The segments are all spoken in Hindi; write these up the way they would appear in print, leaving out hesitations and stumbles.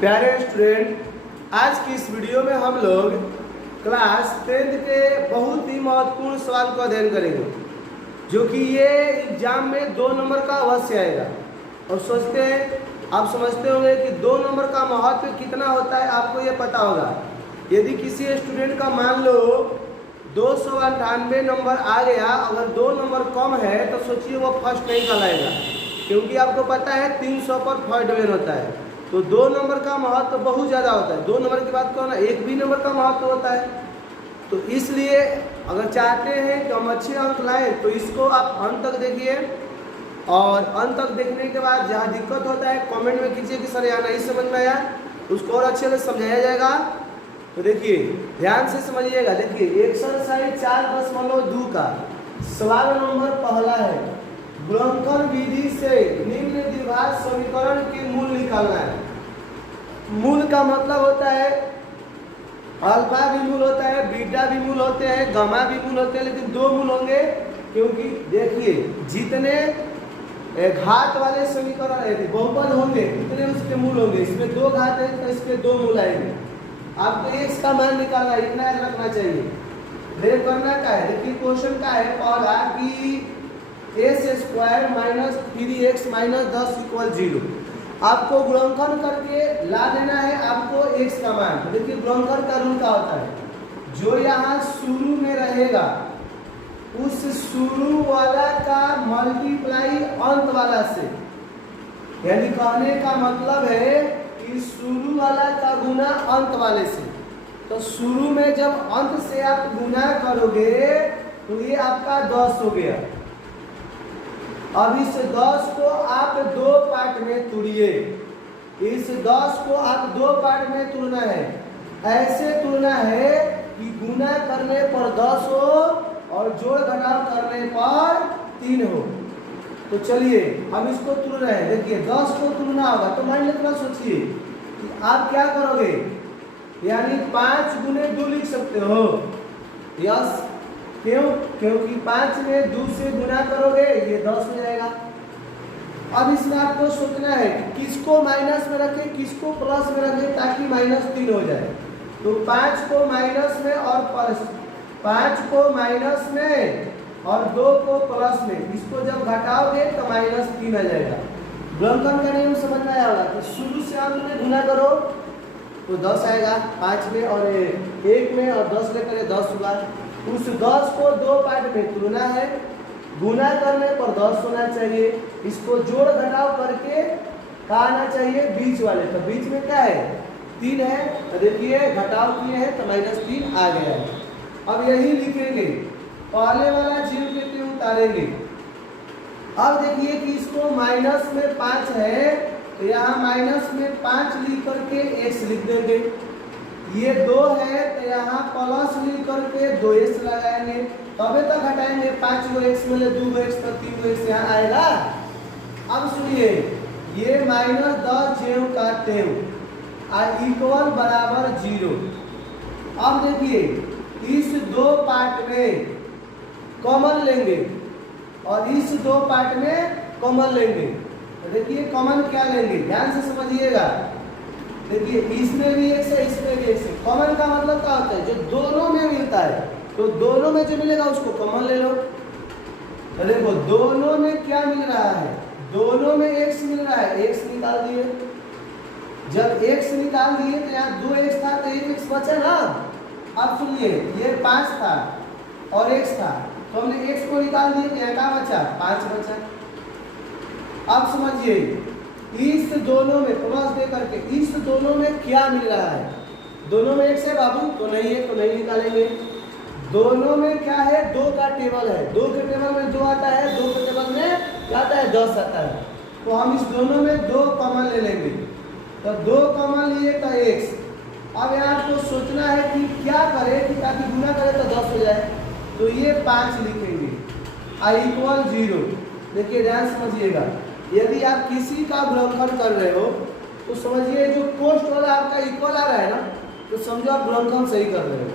प्यारे स्टूडेंट, आज की इस वीडियो में हम लोग क्लास 10th के बहुत ही महत्वपूर्ण सवाल को अध्ययन करेंगे, जो कि ये एग्जाम में 2 नंबर का अवश्य आएगा। और सोचते हैं, आप समझते होंगे कि 2 नंबर का महत्व कितना होता है, आपको ये पता होगा। यदि किसी स्टूडेंट का मान लो 298 नंबर आ गया, अगर 2 नंबर कम है तो सोचिए वो फर्स्ट नहीं कहलाएगा, क्योंकि आपको पता है 300 पर फर्स्ट डिवीजन होता है। तो 2 नंबर का महत्व बहुत ज़्यादा होता है। 2 नंबर की बात करो ना, 1 भी नंबर का महत्व होता है। तो इसलिए अगर चाहते हैं कि हम अच्छे अंक लाएं तो इसको आप अंत तक देखिए, और अंत तक देखने के बाद जहाँ दिक्कत होता है कमेंट में कीजिए कि सर यहाँ नहीं समझ में आया, उसको और अच्छे से समझाया जाएगा। तो देखिए ध्यान से समझिएगा। देखिए एक्सरसाइज 4.2 का सवाल नंबर पहला है, गुणनखंड विधि से निम्न द्विघात समीकरण के मूल निकालना है। मूल का मतलब होता है अल्फा भी मूल होता है, बीटा भी मूल होते हैं, गामा भी मूल होते हैं, लेकिन 2 मूल होंगे, क्योंकि देखिए जितने घात वाले समीकरण बहुपद होंगे उतने उसके मूल होंगे। इसमें 2 घात है तो इसके 2 मूल आएंगे। आपको x का मान निकालना है, इतना याद रखना चाहिए। फिर करना क्या है, देखिए क्वेश्चन का है पहला कि s² minus 3x minus 10 equal 0। आपको गुणनखंड करके ला देना है आपको x का मान। तो देखिए गुणनखंड का रूल क्या होता है, जो यहाँ शुरू में रहेगा उस शुरू वाला का मल्टीप्लाई अंत वाला से, यानी कहने का मतलब है कि शुरू वाला का गुना अंत वाले से। तो शुरू में जब अंत से आप गुना करोगे तो ये आपका 10 हो गया। अब इस 10 को आप 2 पार्ट में तोड़िए। इस 10 को आप 2 पार्ट में तोड़ना है। ऐसे तोड़ना है कि गुना करने पर 10 हो और जोड़ घटाव करने पर 3 हो। तो चलिए हम इसको तोड़ रहे हैं। देखिए 10 को तोड़ना होगा तो मान लीजिए, सोचिए कि आप क्या करोगे, यानी 5 गुने 2 लिख सकते हो। यस, क्यों? क्योंकि 5 में 2 से गुना करोगे ये 10 हो जाएगा। अब इसमें आपको सोचना है कि किसको माइनस में रखें, किसको प्लस में रखें, ताकि -3 हो जाए। तो 5 को माइनस में और प्लस, 5 को माइनस में और 2 को प्लस में, इसको जब घटाओगे तो -3 आ जाएगा। गुणनखंड का नियम समझ में आया होगा। तो शुरू से अंत में गुना करो तो 10 आएगा, 5 में और 1 में, और 10 लेकर 10 हुआ। उस 10 को 2 पार्ट में तोड़ना है। गुना करने पर 10 होना चाहिए। इसको जोड़ घटाव करके क्या आना चाहिए, बीच वाले। तो बीच में क्या है, 3 है। तो देखिए घटाव किए हैं तो -3 आ गया है। अब यही लिखेंगे, पहले वाला 0 के 3 उतारेंगे। अब देखिए कि इसको माइनस में 5 है तो यहाँ माइनस में 5 लिख करके x लिख देंगे। ये 2 है तो यहाँ प्लस लिख करके 2x लगाएंगे। तबे तक घटाएंगे, 5 को x मिले 2 को x तो 3 को x यहाँ आएगा। अब सुनिए, ये -10 जेव का तेव इक्वल बराबर 0। अब देखिए इस 2 पार्ट में कॉमन लेंगे और इस 2 पार्ट में कॉमन लेंगे। तो देखिए कॉमन क्या लेंगे, ध्यान से समझिएगा। देखिए इसमें भी x है, इसमें भी x है। कॉमन का मतलब क्या होता है, जो दोनों में मिलता है। तो दोनों में जो मिलेगा उसको कॉमन ले लो। तो देखो दोनों में क्या मिल रहा है, दोनों में x मिल रहा है, x निकाल दिए। जब x निकाल दिए तो यहाँ 2x था तो 1x बचा ना। अब सुनिए, ये 5 था और x था, तो हमने x को निकाल दिए तो यहाँ क्या बचा, 5 बचा। अब समझिए इस दोनों में प्लस दे करके इस दोनों में क्या मिल रहा है, दोनों में x है बाबू, तो नहीं है तो नहीं निकालेंगे। दोनों में क्या है, 2 का टेबल है, 2 के टेबल में 2 आता है, 2 के टेबल में क्या आता है, 10 आता है। तो हम इस दोनों में 2 कॉमन ले लेंगे। तो 2 कॉमन लिए तो x। अब यहाँ आपको सोचना है कि क्या करें कि ताकि गुना करें तो 10 हो जाए। तो ये 5 लिखेंगे इक्वल 0। देखिए ध्यान समझिएगा, यदि आप किसी का गुणनखंड कर रहे हो तो समझिए जो पोस्ट वाला आपका इक्वल आ रहा है ना, तो समझो आप गुणनखंड सही कर रहे हो।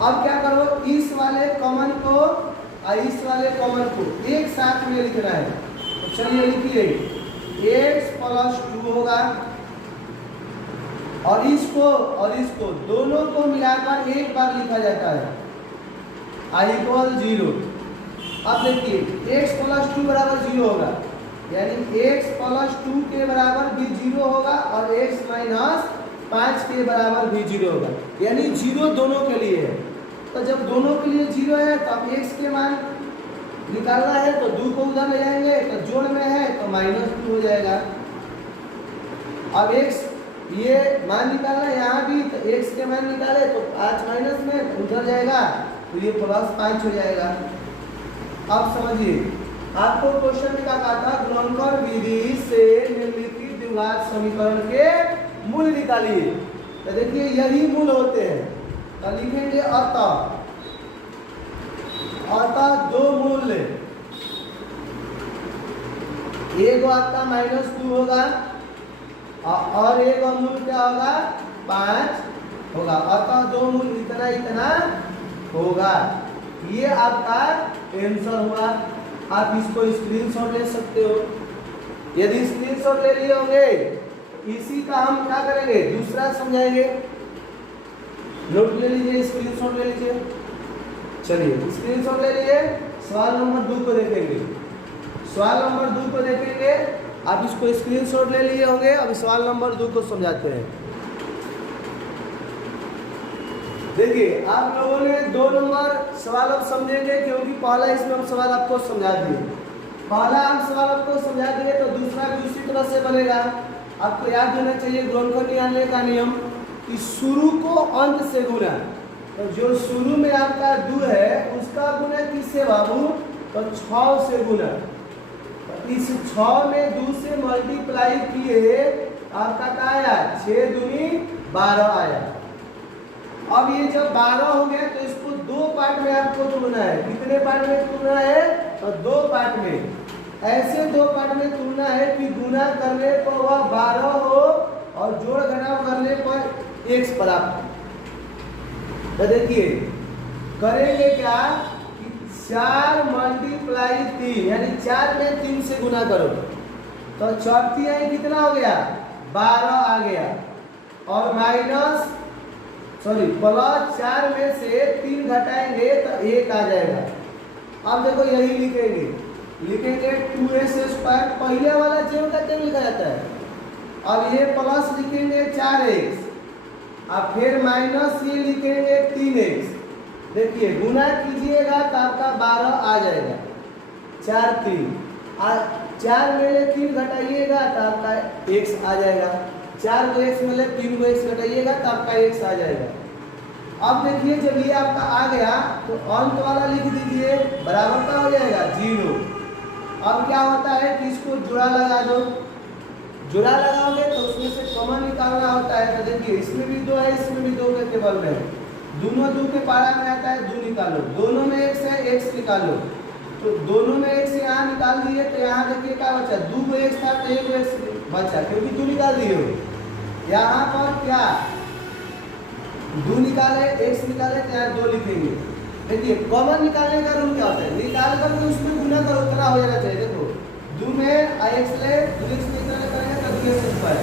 अब क्या करो, इस वाले कॉमन को और इस वाले कॉमन को एक साथ में लिखना है। तो चलिए लिखिए, x + 2 होगा और इसको दोनों को मिलाकर एक बार लिखा जाता है आई इक्वल 0। अब देखिए x प्लस 2 बराबर 0 होगा, यानी x प्लस 2 के बराबर भी 0 होगा और x माइनस 5 के बराबर भी 0 होगा, यानी 0 दोनों के लिए है। तो जब दोनों के लिए 0 है तो अब x के मान निकालना है तो 2 को उधर ले जाएंगे, तो जोड़ में है तो -2 हो जाएगा। अब x ये मान निकालना है यहाँ भी, तो x के मान निकाले तो 5 माइनस में उधर जाएगा तो ये +5 हो जाएगा। अब समझिए, आपको क्वेश्चन में क्या कहा था, गुणनखंड विधि से निम्नलिखित द्विघात समीकरण के मूल निकालिए। तो देखिए यही मूल होते हैं, तो लिखेंगे अतः दो मूल, एक आपका -2 होगा और एक मूल क्या होगा 5 होगा, अतः दो मूल इतना इतना होगा। ये आपका आंसर हुआ। आप इसको स्क्रीनशॉट ले सकते हो। यदि स्क्रीनशॉट ले लिए होंगे इसी का हम क्या करेंगे, दूसरा समझाएंगे। नोट ले लीजिए, स्क्रीनशॉट ले लीजिए। चलिए स्क्रीनशॉट ले लिए, सवाल नंबर 2 को देखेंगे। सवाल नंबर 2 को देखेंगे, आप इसको स्क्रीनशॉट ले लिए होंगे। अब सवाल नंबर 2 को समझाते हैं। देखिए आप लोगों ने 2 नंबर सवाल अब समझेंगे, क्योंकि पहला इसमें हम सवाल आपको समझा दिए। पहला हम सवाल आपको समझा दिए तो दूसरा भी उसी तरह से बनेगा। आपको याद होना चाहिए गुणनखंड निकालने का नियम कि शुरू को अंत से गुना। तो जो शुरू में आपका 2 है उसका गुना किससे बाबू, तो 6 से गुना। तो इस 6 में 2 से मल्टीप्लाई किए आपका क्या आया, 6 दूनी 12 आया। अब ये जब 12 हो गया तो इसको 2 पार्ट में आपको तोड़ना है। कितने पार्ट में तोड़ना है, तो 2 पार्ट में। ऐसे 2 पार्ट में तोड़ना है कि गुना करने पर वह 12 हो और जोड़ घटाव करने पर x प्राप्त। तो देखिए करेंगे क्या, 4 मल्टीप्लाई 3, यानी 4 में 3 से गुना करो तो चौथी आई कितना हो गया, 12 आ गया। और प्लस 4 में से 3 घटाएंगे तो 1 आ जाएगा। अब देखो यही लिखेंगे 2s², पहले वाला जेम का क्या लिखा जाता है। अब ये प्लस लिखेंगे 4x, अब फिर माइनस ये लिखेंगे 3x। देखिए गुना कीजिएगा तो आपका 12 आ जाएगा। 4 3 4 में ले 3 घटाइएगा तो आपका x आ जाएगा। 4 को x में ले 3 को x घटाइएगा तो आपका x आ जाएगा। अब देखिए जब ये आपका आ गया तो अंत वाला लिख दीजिए, बराबर का हो जाएगा 0। अब क्या होता है कि इसको जुड़ा लगा दो। जुड़ा लगाओगे तो उसमें से कॉमन निकालना होता है। तो देखिए इसमें भी 2 है, इसमें भी 2 के टेबल में है। दोनों 2 के पारा में आता है, 2 निकालो। दोनों में x है, x निकालो। तो दोनों में x यहाँ निकाल दिए तो यहाँ देखिए क्या बचा, 2 को x था तो 1 को x बचा, क्योंकि 2 निकाल दिए हो। यहाँ पर क्या 2 निकाले, x निकाले तो यहाँ 2 लिखेंगे। देखिए कॉमन निकालने का रूल क्या होता है, निकाल कर के उसमें गुना करो, उतना हो जाना चाहिए। देखो 2 में x ले, 2x में इतना करेंगे तो 2x²।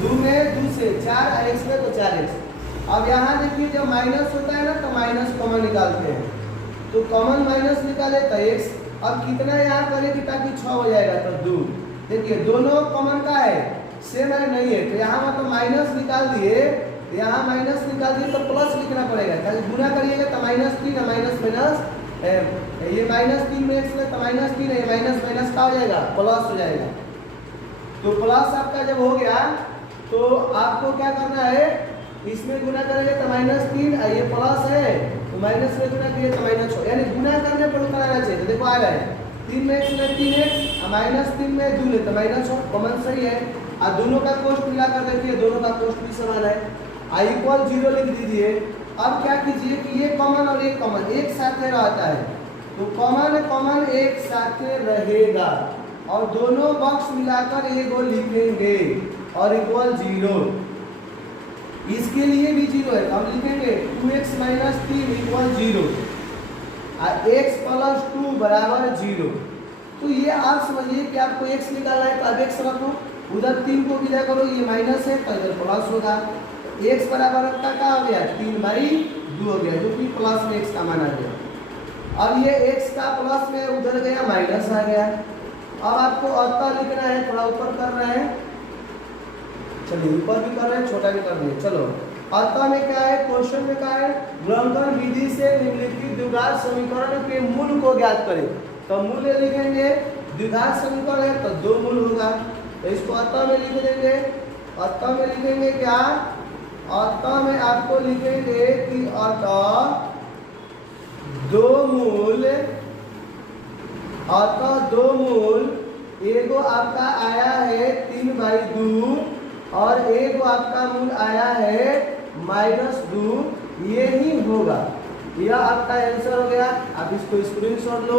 2 में 2 से 4 x ले तो 4x। अब यहाँ देखिए जब माइनस होता है ना तो माइनस कॉमन निकालते हैं, तो कॉमन माइनस निकाले तो x। अब कितना यहाँ करेंगे ताकि 6 हो जाएगा तो 2। देखिए दोनों कॉमन का है, सेम है नहीं है, तो यहाँ मतलब माइनस निकाल दिए, यहाँ माइनस निकाल दिए तो प्लस लिखना पड़ेगा। ताकि गुना करिएगा तो -3 माइनस ये -3 में x ले तो -3 है, माइनस माइनस का हो जाएगा प्लस हो जाएगा। तो प्लस आपका जब हो गया तो आपको क्या करना है, इसमें गुना करेंगे तो -3, ये प्लस है तो माइनस में गुना किए तो -6, यानी गुना करने पर उतना आना चाहिए। तो देखो आ रहा है 3 में x में 3x, -3 में 2 ले तो -6, कॉमन सही है। और दोनों का कोष्ठ मिलाकर देखिए, दोनों का कोष्ठ भी समान है। i = 0 लिख दीजिए। अब क्या कीजिए कि ये कॉमन और ये कॉमन एक साथ रहता है, तो कॉमन एक साथ रहेगा और दोनों बॉक्स मिलाकर एगो लिखेंगे और =0। इसके लिए भी 0 है, हम लिखेंगे 2x - 3 = 0 और x + 2 = 0। तो ये आप समझिए कि आपको x निकालना है तो अब x रखो, उधर 3 को विदा करो, ये माइनस है तो इधर प्लस होगा। x बराबर आपका क्या हो गया 3/2 हो गया, जो कि प्लस में x का मान आ गया। अब ये x का प्लस में उधर गया माइनस आ गया। अब आपको अतः लिखना है, थोड़ा ऊपर कर रहे हैं, चलिए ऊपर भी कर रहे हैं, छोटा भी कर रहे हैं। चलो अतः में क्या है, क्वेश्चन में क्या है, गुणनखंड विधि से निम्नलिखित द्विघात समीकरण के मूल को ज्ञात करें। तो मूल्य लिखेंगे, द्विघात समीकरण है तो 2 मूल होगा, तो इसको अतः में लिख देंगे। अतः में लिखेंगे क्या, अतः में आपको लिखेंगे कि अतः 2 मूल, अतः 2 मूल, एगो आपका आया है 3/2 और एगो आपका मूल आया है -2, ये ही होगा। यह आपका आंसर हो गया। आप इसको स्क्रीनशॉट लो।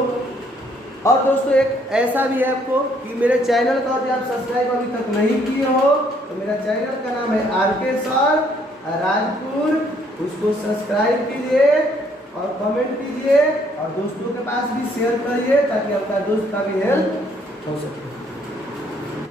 और दोस्तों एक ऐसा भी है आपको कि मेरे चैनल का यदि आप सब्सक्राइब अभी तक नहीं किए हो तो मेरा चैनल का नाम है RK सर राजपुर, उसको सब्सक्राइब कीजिए और कमेंट कीजिए और दोस्तों के पास भी शेयर करिए ताकि आपका दोस्त का भी हेल्प हो सके।